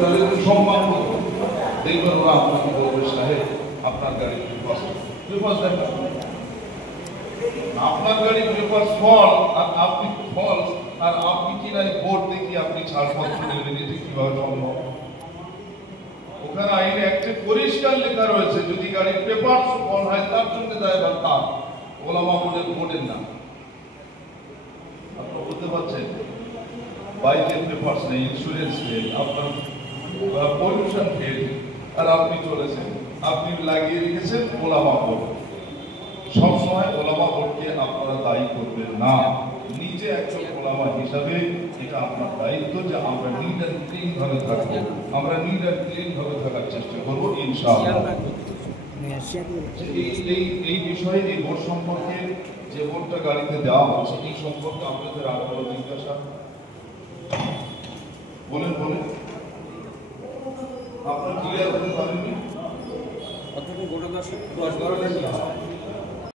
তাদের সম্মান করবো। দেখবেন ওরা আপনাকে বলবে সাহেব আপনার গাড়ি পেপার দেখা, আপনার গাড়ি পেপার ফল আর আপনি ফলস, আর আপনি কিনা বোর্ড দেখি আপনি ছাড়পত্র নেবেন, এটি কিভাবে সম্ভব? ওখানে আইনে একটা পরিষ্কার লেখা রয়েছে যদি গাড়ির পেপার ফল হয় তার জন্য দায়ভার তার, ওলামা বোর্ডের না। আপনারা বুঝতে পারছেন? বাইকের পেপারস নেই, ইন্স্যুরেন্স নেই, আপনার পলিউশন ফেল, আর আপনি চলেছেন, আপনি লাগিয়ে রেখেছেন ওলামা বোর্ড। সবসময় ওলামা বোর্ডকে আপনারা দায়ী করবেন না, নিজে একজন ওলামা হিসাবে এটা আপনার দায়িত্ব যে আমরা নিট অ্যান্ড ক্লিন ভাবে থাকবো, আমরা নিট অ্যান্ড ক্লিন ভাবে থাকার চেষ্টা করবো ইনশাআল্লাহ। এই বিষয়ে এই বোর্ড সম্পর্কে যে বোর্ডটা গাড়িতে দেওয়া হচ্ছে এই সম্পর্কে আপনাদের আরো বড় জিজ্ঞাসা বলেন বলেন, আপনার ক্লিয়ার করতে পারেননি?